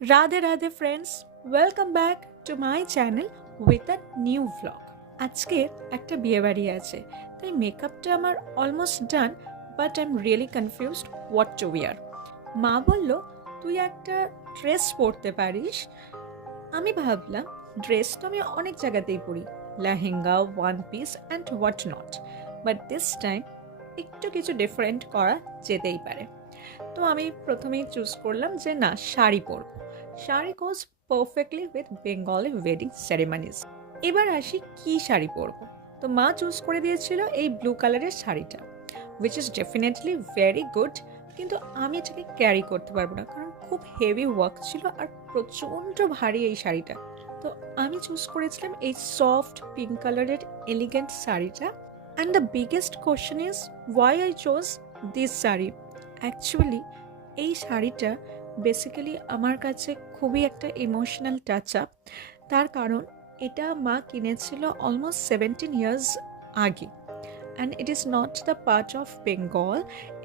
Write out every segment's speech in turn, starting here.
Radhe Radhe friends, welcome back to my channel with a new vlog. আজকে একটা বিয়েবাড়ি আছে, তাই মেকআপটা আমার almost done, but I am really confused what to wear. মা বলল তুই একটা ড্রেস পরতে পারিস। আমি ভাবলাম ড্রেস তো আমি অনেক জায়গাতেই পরি, lehenga, one piece and what not, but this time একটু কিছু ডিফারেন্ট করা যেতেই পারে। তো আমি প্রথমেই চুজ করলাম যে না, শাড়ি পরবো। শাড়ি গোজ পারফেক্টলি উইথ বেঙ্গলি ওয়েডিং সেরেমনিজ। এবার আসি কি শাড়ি পরবো। তো মা চুজ করে দিয়েছিল এই ব্লু কালারের শাড়িটা, which is definitely very good, কিন্তু আমি এটাকে ক্যারি করতে পারবো না, কারণ খুব হেভি ওয়ার্ক ছিল আর প্রচণ্ড ভারী এই শাড়িটা। তো আমি চুজ করেছিলাম এই সফট পিঙ্ক কালারের এলিগেন্ট শাড়িটা। And the biggest question is why I chose this sari. Actually এই শাড়িটা বেসিক্যালি আমার কাছে খুবই একটা ইমোশনাল টাচ আপ। তার কারণ এটা মা কিনেছিল অলমোস্ট 17 ইয়ার্স আগে, and it is not the part of Bengal.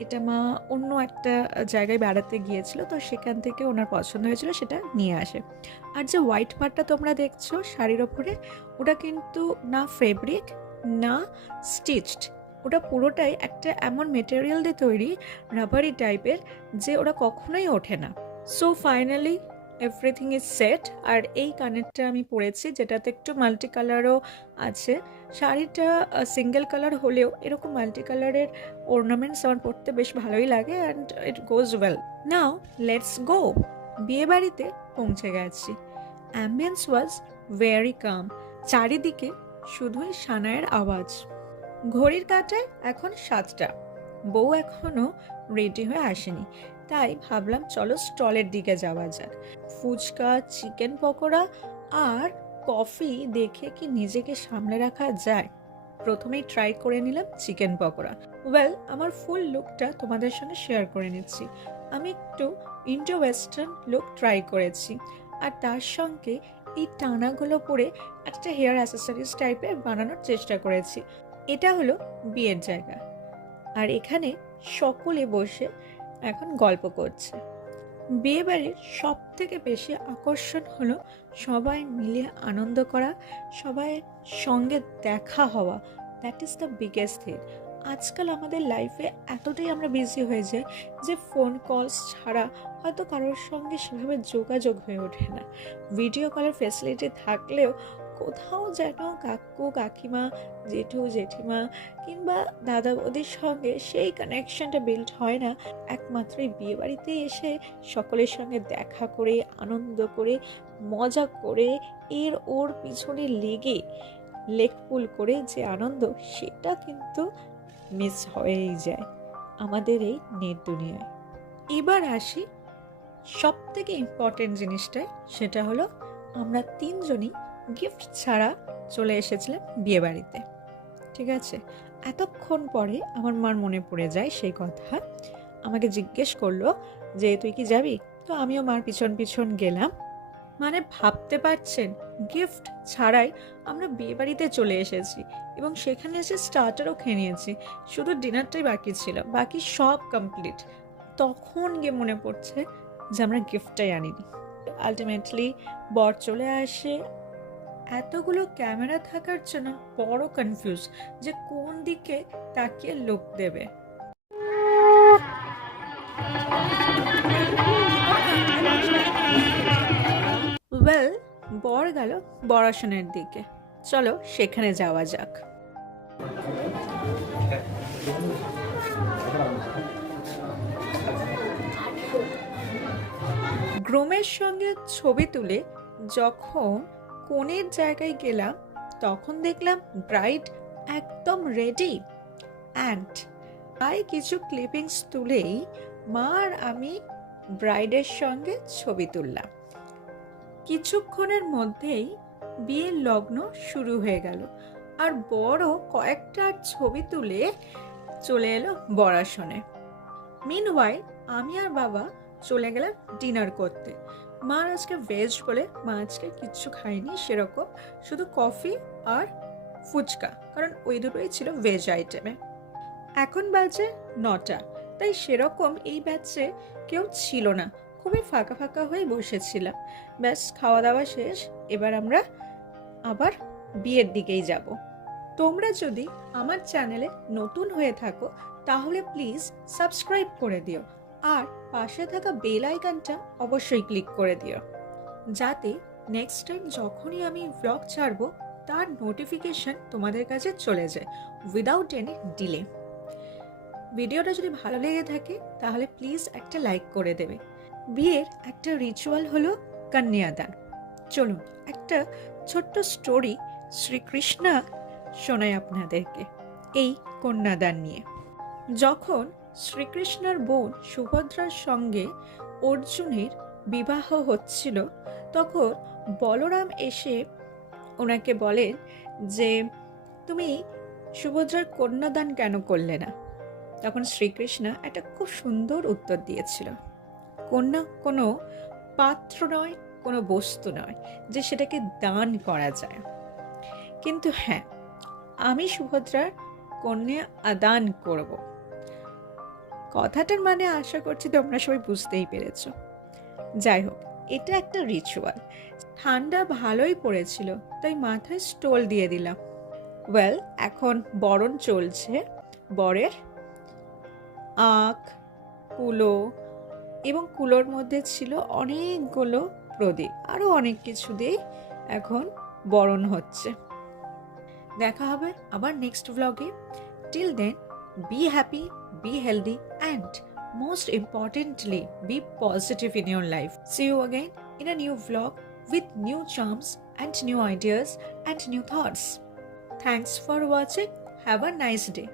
এটা মা অন্য একটা জায়গায় বেড়াতে গিয়েছিল, তো সেখান থেকে ওনার পছন্দ হয়েছিল, সেটা নিয়ে আসে। আর যে হোয়াইট পার্টটা তোমরা দেখছো শাড়ির ওপরে, ওটা কিন্তু না ফেব্রিক না স্টিচড, ওটা পুরোটাই একটা এমন মেটেরিয়াল দিয়ে তৈরি, রাবারি টাইপের, যে ওটা কখনোই ওঠে না। So finally everything is set. আর এই কানেরটা আমি পরেছি, যেটাতে একটু মাল্টি কালারও আছে। শাড়িটা সিঙ্গেল কালার হলেও এরকম মাল্টি কালারের অর্নামেন্টস আমার পরতে বেশ ভালোই লাগে, and it goes well. Now let's go. বিয়ে বাড়িতে পৌঁছে গেছি। অ্যাম্বিয়েন্স ওয়াজ ভেরি কাম, চারিদিকে শুধুই সানায়ের আওয়াজ। ঘড়ির কাঁটায় এখন 7টা, বউ এখনো রেডি হয়ে আসেনি, তাই ভাবলাম চলো স্টলের দিকে যাওয়া যাক। ফুচকা, চিকেন পকোড়া আর কফি দেখে কি নিজেকে সামলে রাখা যায়। প্রথমেই ট্রাই করে নিলাম চিকেন পকোড়া। ওয়েল, আমার ফুল লুকটা তোমাদের সঙ্গে শেয়ার করে নিচ্ছি। আমি একটু ইন্ডো ওয়েস্টার্ন লুক ট্রাই করেছি, আর তার সঙ্গে এই টানাগুলো পরে একটা হেয়ার অ্যাসেসরিজ টাইপের বানানোর চেষ্টা করেছি। এটা হলো বিয়ের জায়গা, আর এখানে সকলে বসে এখন গল্প করছে। বিয়েবাড়ির সব থেকে বেশি আকর্ষণ হলো সবাই মিলে আনন্দ করা, সবাই সঙ্গে দেখা হওয়া। That is the biggest thing. আজকাল আমাদের লাইফে এতটাই আমরা বিজি হয়ে যাই যে ফোন কলস ছাড়া হয়তো কারোর সঙ্গে সেভাবে যোগাযোগ হয়ে ওঠে না। ভিডিও কলের ফেসিলিটি থাকলেও কোথাও যেন কাকু কাকিমা, জেঠু জেঠিমা কিংবা দাদা বৌদির সঙ্গে সেই কানেকশনটা বিল্ড হয় না। একমাত্র এই বিয়েবাড়িতে এসে সকলের সঙ্গে দেখা করে, আনন্দ করে, মজা করে, এর ওর পিছনে লেগে লেকপুল করে যে আনন্দ, সেটা কিন্তু মিস হয়েই যায় আমাদের এই নেট দুনিয়ায়। এবার আসি সব থেকে ইম্পর্টেন্ট জিনিসটাই, সেটা হলো আমরা তিনজনই গিফট ছাড়া চলে এসেছিলাম বিয়েবাড়িতে। ঠিক আছে, এতক্ষণ পরে আমার মার মনে পড়ে যায় সেই কথা। আমাকে জিজ্ঞেস করলো যে তুই কি যাবি? তো আমিও মার পিছন পিছন গেলাম। মানে ভাবতে পারছেন, গিফট ছাড়াই আমরা বিয়েবাড়িতে চলে এসেছি, এবং সেখানে এসে স্টার্টারও খেয়ে নিয়েছি, শুধু ডিনারটাই বাকি ছিল, বাকি সব কমপ্লিট। তখন গিয়ে মনে পড়ছে যে আমরা গিফটটাই আনিনি। আলটিমেটলি বর চলে আসে। এতগুলো ক্যামেরা থাকার জন্য বড় কনফিউজ যে কোন দিকে তাকিয়ে লুক দেবে। ওয়েল, বর গেল বরাসনের দিকে, চলো সেখানে যাওয়া যাক। গ্রুমের সঙ্গে ছবি তুলে যখন কনের জায়গায় গেলাম, তখন দেখলাম ব্রাইড একদম রেডি, অ্যান্ড তাই কিছু ক্লিপিংস তুলেই মা আর আমি ব্রাইডের সঙ্গে ছবি তুললাম। কিছুক্ষণের মধ্যেই বিয়ের লগ্ন শুরু হয়ে গেল, আর বড় কয়েকটা ছবি তুলে চলে এলো বরাসনে। মিনওয়াইল আমি আর বাবা চলে গেলাম ডিনার করতে। মার আজকে ভেজ বলে মা আজকে কিচ্ছু খায়নি সেরকম, শুধু কফি আর ফুচকা, কারণ ওই দুটোই ছিল ভেজ আইটেমে। এখন বাজে 9টা, তাই সেরকম এই ব্যাচে কেউ ছিল না। খুবই ফাঁকা ফাঁকা হয়ে বসেছিলাম। ব্যাস খাওয়া দাওয়া শেষ, এবার আমরা আবার বিয়ের দিকেই যাব। তোমরা যদি আমার চ্যানেলে নতুন হয়ে থাকো তাহলে প্লিজ সাবস্ক্রাইব করে দিও, আর পাশে থাকা বেল আইকনটা অবশ্যই ক্লিক করে দিও, যাতে নেক্সট টাইম যখনই আমি ভ্লগ ছাড়বো তার নোটিফিকেশন তোমাদের কাছে চলে যায় উইদাউট এনি ডিলে। ভিডিওটা যদি ভালো লেগে থাকে তাহলে প্লিজ একটা লাইক করে দেবে। বিয়ের একটা রিচুয়াল হলো কন্যাদান। চলুন একটা ছোট্ট স্টোরি শ্রীকৃষ্ণ শোনাই আপনাদেরকে এই কন্যাদান নিয়ে। যখন শ্রীকৃষ্ণের বোন সুভদ্রার সঙ্গে অর্জুনের বিবাহ হচ্ছিল, তখন বলরাম এসে ওনাকে বলেন যে তুমি সুভদ্রার কন্যাদান কেন করলে না? তখন শ্রীকৃষ্ণ একটা খুব সুন্দর উত্তর দিয়েছিল, কন্যা কোনো পাত্র নয়, কোনো বস্তু নয় যে সেটাকে দান করা যায়, কিন্তু হ্যাঁ, আমি সুভদ্রার কন্যা আদান করব। কথাটার মানে আশা করছি তোমরা সবাই বুঝতেই পেরেছো। যাই হোক, এটা একটা রিচুয়াল। ঠান্ডা ভালোই পড়েছিল, তাই মাথায় স্টোল দিয়ে দিলাম। ওয়েল, এখন বরণ চলছে। বরের আখ, কুলো, এবং কুলোর মধ্যে ছিল অনেকগুলো প্রদীপ, আরও অনেক কিছু দিয়ে এখন বরণ হচ্ছে। দেখা হবে আবার নেক্সট ব্লগে। Till then, be happy, be healthy, and most importantly, be positive in your life. See you again in a new vlog with new charms and new ideas and new thoughts. Thanks for watching. Have a nice day.